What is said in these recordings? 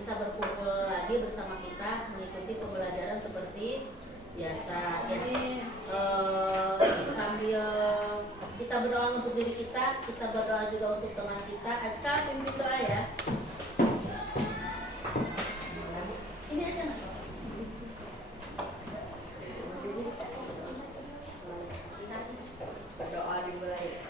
bisa berkumpul lagi bersama kita mengikuti pembelajaran seperti biasa. Jadi sambil kita berdoa untuk diri kita berdoa juga untuk teman kita. Azka pimpin doa ya. Ini aja. Berdoa dimulai.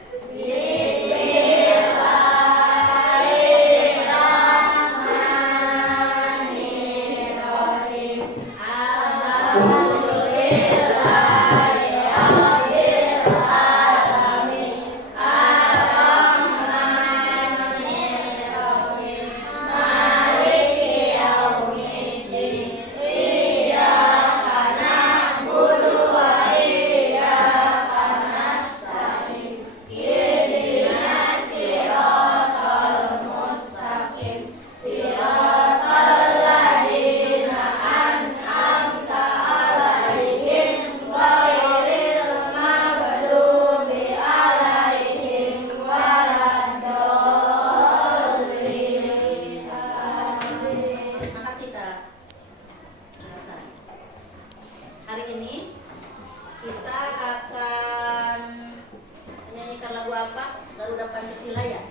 Hari ini kita akan menyanyikan lagu apa? Garuda Pancasila ya?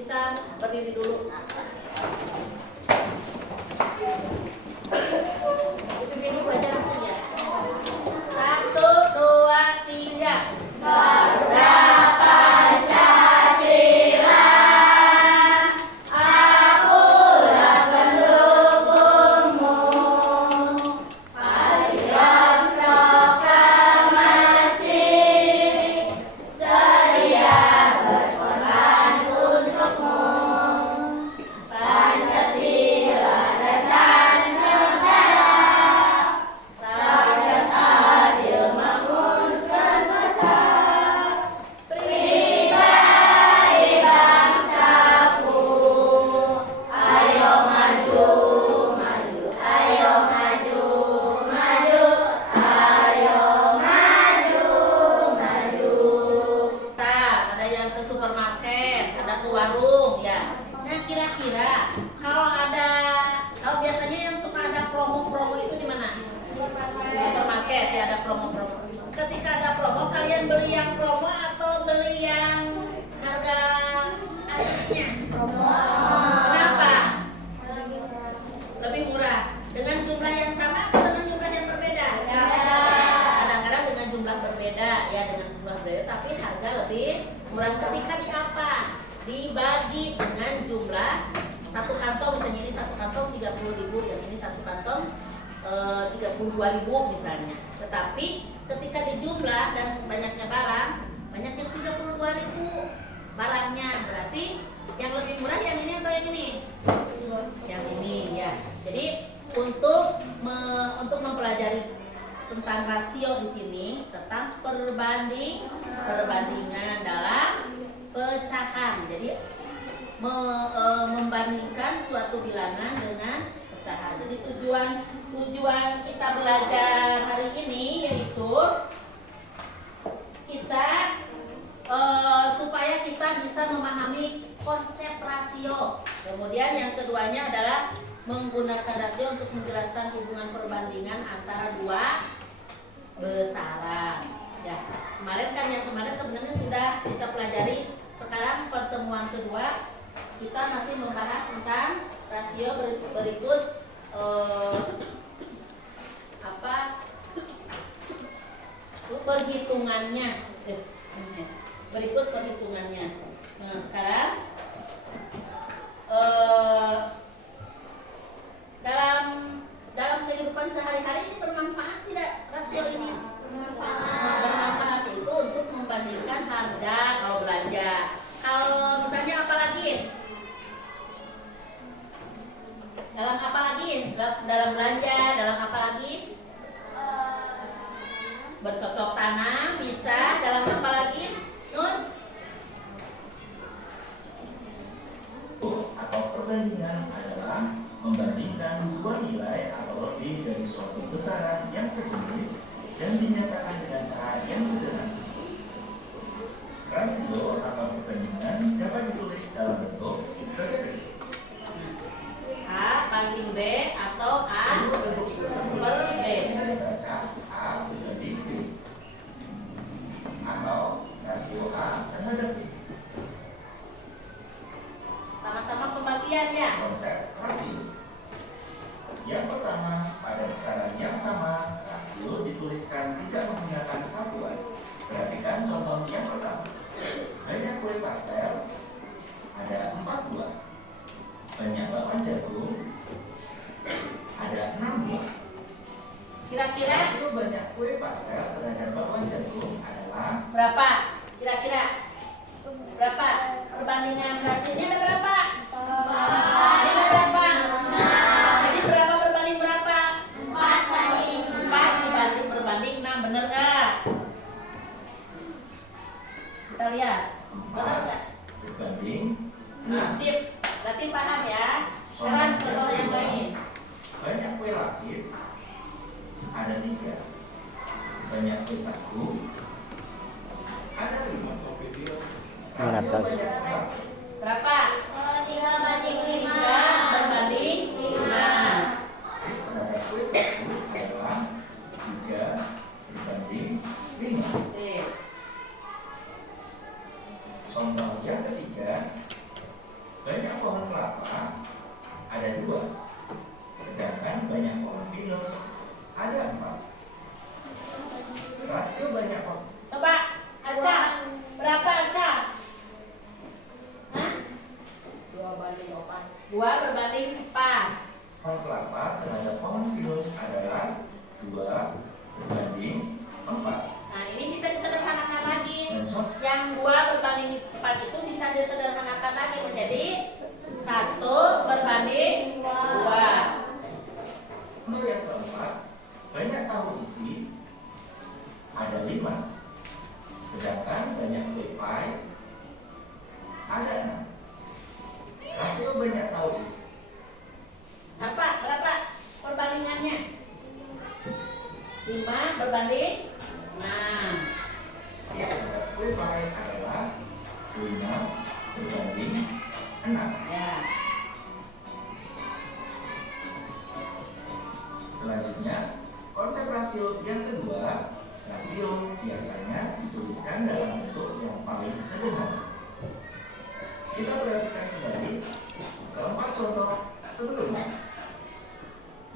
Kita berdiri dulu. Pimpin dulu aja langsung ya. 1, 2, 3. Garuda Pancasila, akulah pendukungmu. Warung ya. Nah kira-kira kalau biasanya yang suka ada promo-promo itu di mana? Supermarket ya, ada promo-promo. Ketika ada promo, kalian beli yang promo atau beli yang harga aslinya? Promo. Kenapa? Lebih murah. Dengan jumlah yang sama atau dengan jumlah yang berbeda? Kadang-kadang dengan jumlah berbeda ya, dengan jumlah berbeda tapi harga lebih murah. Ketika di apa? Dibagi dengan jumlah satu kantong, misalnya ini satu kantong 30.000, yang ini satu kantong 32.000 misalnya. Tetapi ketika dijumlah dan banyaknya barang, banyak yang 32.000 barangnya, berarti yang lebih murah yang ini atau yang ini? Yang ini ya. Jadi untuk mempelajari tentang rasio di sini tentang perbandingan dalam pecahan. Jadi membandingkan suatu bilangan dengan pecahan. Jadi tujuan kita belajar hari ini yaitu kita supaya kita bisa memahami konsep rasio. Kemudian yang keduanya adalah menggunakan rasio untuk menjelaskan hubungan perbandingan antara dua besaran. Ya, yang kemarin sebenarnya sudah kita pelajari. Sekarang pertemuan kedua kita masih membahas tentang rasio berikut perhitungannya. Berikut perhitungannya. Nah, sekarang dalam kehidupan sehari-hari ini bermanfaat tidak rasio ini? Bermanfaat itu untuk membandingkan harga kalau belanja. Kalau misalnya apa lagi? Dalam apa lagi? Dalam belanja, dalam apa lagi? Bercocok tanam bisa. Dalam apa lagi? Nun? Atau perbandingan adalah membandingkan dua nilai atau lebih dari suatu besaran yang sejenis dan dinyatakan dengan cara yang sederhana. Rasio atau perbandingan dapat ditulis dalam bentuk sebagai berikut. terhadap ini. Sama-sama pembagian ya. Konsep rasio. Yang pertama, pada besaran yang sama, rasio dituliskan tidak menggunakan satuan. Perhatikan contoh yang pertama. Banyak kue pastel, ada 4 buah. Banyak bakwan jagung, ada 6 buah. Kira-kira Rasio banyak kue pastel terhadap bakwan jagung adalah berapa? Kira-kira berapa? Perbandingan rasionya ada berapa? Ini ada berapa? Jadi berapa berbanding berapa? 4 dibanding berbanding 6, bener nggak? Kita lihat, benar nggak? 4 berbanding Sip, berarti paham ya. Sekarang contoh yang lain. banyak kue lapis, ada 3. Banyak kue sagu, ada 5. Rasio banyak kue lapis Berapa? 3 berbanding 5. terhadap kue sagu adalah 3 berbanding 5. Sip. Contoh yang ketiga, banyak pohon kelapa, ada 2. Sedangkan banyak pohon pinus, ada 4. Rasio banyak pohon Coba, Aca, berapa Aca? Hah? 2 banding 4. 2 berbanding 4. kelapa terhadap pohon pinus adalah 2 berbanding 4. Nah, ini bisa disederhanakan lagi. Dan contoh Yang 2 berbanding 4 itu bisa disederhanakan lagi menjadi 1 berbanding 2. yang keempat, banyak tahu isi, ada 5. Sedangkan banyak kue pie, ada 6. Rasio banyak tahu isi Berapa perbandingannya? 5 berbanding 6. terhadap kue pie adalah 5 berbanding 6. Ya. Selanjutnya, konsep rasio yang kedua, rasio biasanya dituliskan dalam bentuk yang paling sederhana. Kita perhatikan kembali keempat contoh sebelumnya.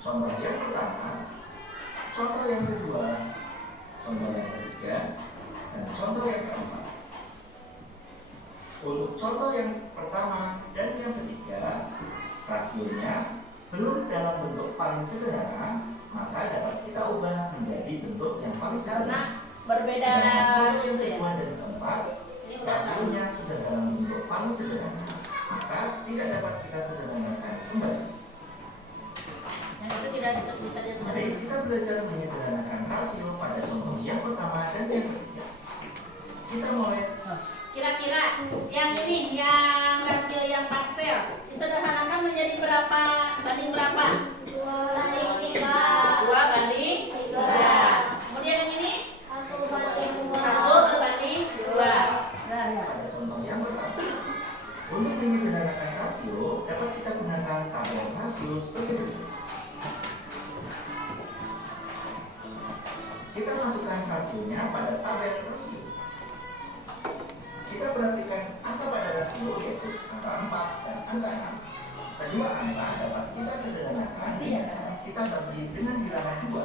Contoh yang pertama, contoh yang kedua, contoh yang ketiga, dan contoh yang keempat. Untuk contoh yang pertama dan yang ketiga, rasionya belum dalam bentuk paling sederhana, maka dapat kita ubah menjadi bentuk yang paling Karena sederhana. berbeda Sedangkan contoh yang gitu ya. kedua dan keempat, Ini udah tahu. rasionya sudah dalam bentuk paling sederhana, maka tidak dapat kita sederhanakan kembali. Yang itu tidak bisa Mari disederhanakan. kita belajar menyederhanakan rasio pada contoh yang pertama dan yang ketiga. Kita mulai. Kira-kira yang ini, yang rasio yang pastel disederhanakan menjadi berapa banding berapa? 2 banding 3. 2 banding 3. Kemudian yang ini 1 banding 2. 1 berbanding 2. Nah, ya. Pada contoh yang pertama, untuk menyederhanakan rasio dapat kita gunakan tabel rasio sebagai berikut. Kita masukkan rasionya pada tabel rasio. Kita perhatikan angka pada rasio yaitu angka 4 dan angka 6. Kedua angka dapat kita sederhanakan dengan cara kita bagi dengan bilangan 2.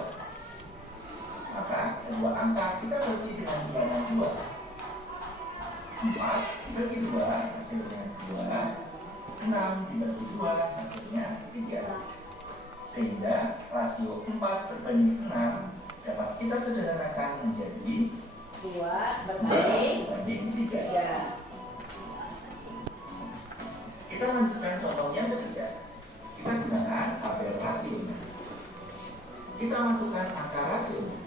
Maka kedua angka kita bagi dengan bilangan 2. 4 dibagi 2 hasilnya 2. 6 dibagi 2 hasilnya 3. Sehingga rasio 4 berbanding 6 dapat kita sederhanakan menjadi 2 berbanding 3. 3. Kita lanjutkan contoh yang ketiga. Kita gunakan tabel rasionya. Kita masukkan angka rasionya.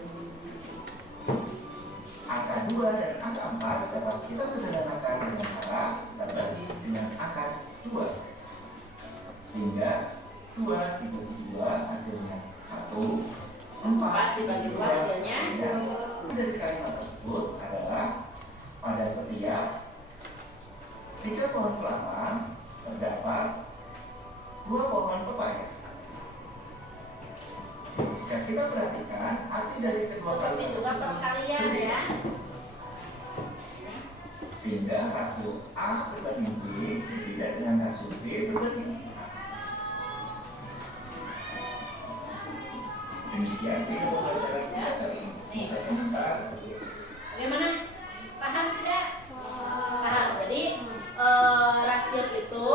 Angka 2 dan angka 4 dapat kita sederhanakan dengan cara kita bagi dengan angka 2. Sehingga 2 dibagi 2 hasilnya 1. 4 dibagi 2 hasilnya dari kalimat tersebut adalah pada setiap 3 pohon kelapa terdapat 2 pohon pepaya. Jika kita perhatikan arti dari kedua Seperti kalimat juga tersebut perkalian berbeda. ya. sehingga rasio A berbanding B berbeda dengan rasio B berbanding A. Demikian video pembelajaran kita kali ini. Semoga bermanfaat. Bagaimana? Paham tidak? Paham. Jadi rasio itu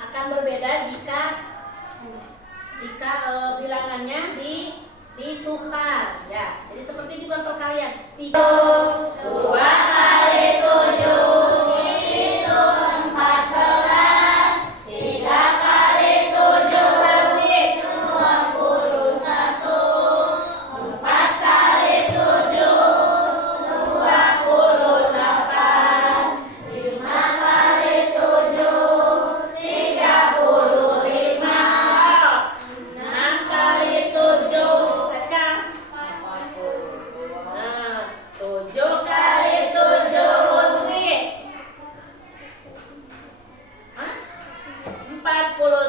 akan berbeda jika bilangannya ditukar, ya. Jadi seperti juga perkalian. 2 kali 7 itu 14. 3 kali 7 21. 4 kali 7 28. 5 kali 7 35. 6 kali 7 pecah. 7 kali 7 Putri. 49.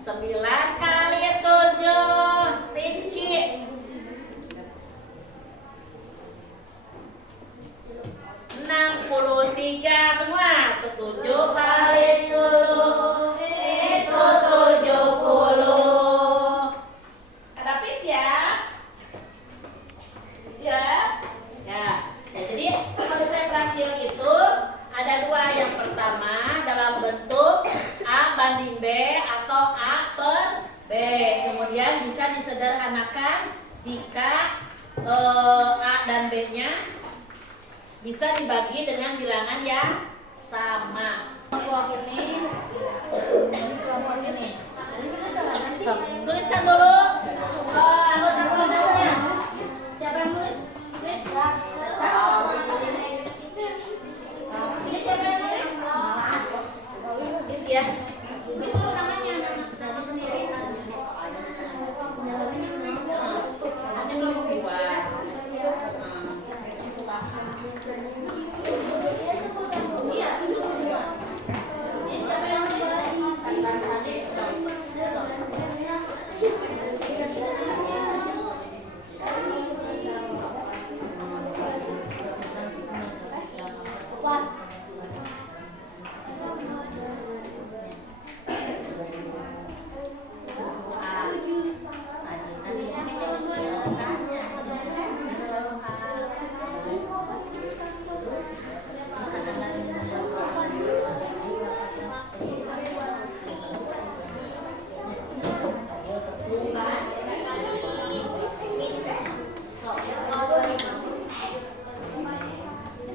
9 kali 7 Rinki. 63 semua. 7 kali 10 itu 70. Hadapis ya. Ya. Jadi konsep rasio itu ada dua. Yang pertama dalam bentuk A banding B atau A per B. Kemudian bisa disederhanakan jika A dan B-nya bisa dibagi dengan bilangan yang sama. Kelompok ini. Tuliskan dulu. Siapa yang nulis? Ini siapa yang nulis? Ya. Tulis dulu namanya. Nanti sendiri. Nanti belum buat. Iya, sudah. Ini siapa yang nulis?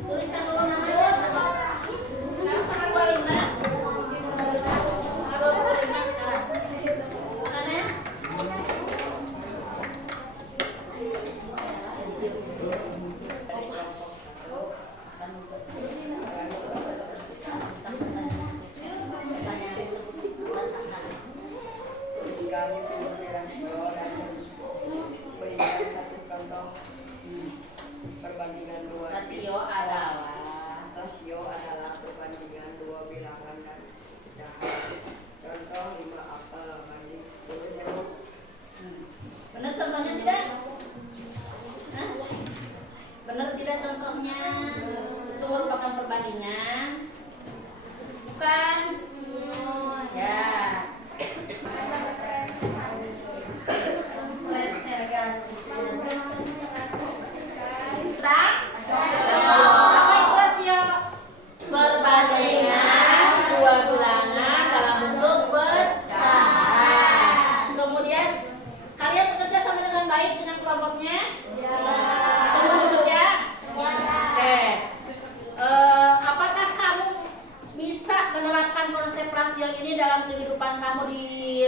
Tuliskan dulu namanya. Sekarang tanggal 25. Tanggal 25 sekarang. Mana ya? Kami fungsi rasio dan berikan satu contoh perbandingan dua. Rasio adalah perbandingan dua bilangan dan pecahan. Contoh 5 apel banding 10 jeruk. benar contohnya tidak? Hah? Benar tidak contohnya? Itu merupakan perbandingan. Bukan? Ya. Apa itu rasio? Perbandingan dua bilangan dalam bentuk pecahan. Kemudian kalian bekerja sama dengan baik dengan kelompoknya? Semua duduk ya? Oke. Apakah kamu bisa menerapkan konsep rasio ini dalam kehidupan kamu di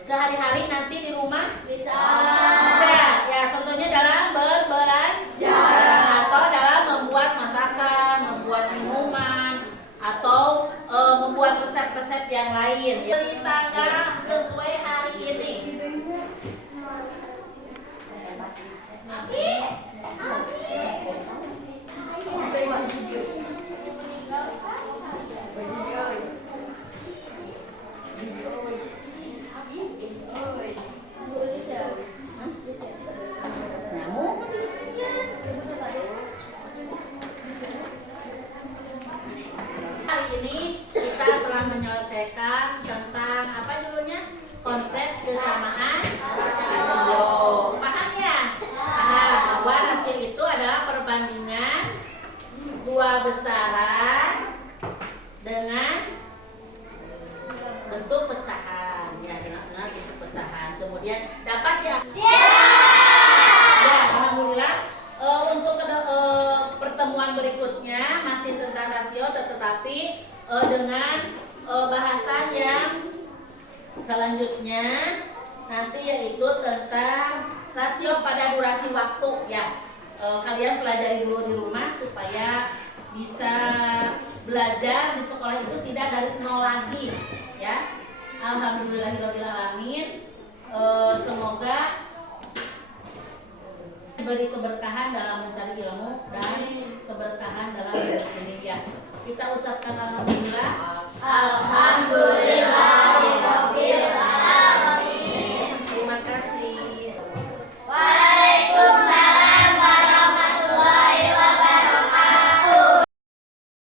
sehari-hari nanti di rumah? Bisa. Ya, contohnya dalam berbelanja atau dalam membuat masakan, membuat minuman, atau membuat resep-resep yang lain. Beri tanggal sesuai hari ini. perbandingan dua besaran dengan bentuk pecahan, ya dengan bentuk pecahan. Kemudian dapat ya. Ya, alhamdulillah. Untuk pertemuan berikutnya masih tentang rasio, tetapi dengan bahasan yang selanjutnya nanti yaitu tentang rasio pada durasi waktu ya. Kalian pelajari dulu di rumah supaya bisa belajar di sekolah itu tidak dari nol lagi ya. Alhamdulillahirobbilalamin. Semoga diberi keberkahan dalam mencari ilmu dan keberkahan dalam hidup ini ya. Kita ucapkan alhamdulillah.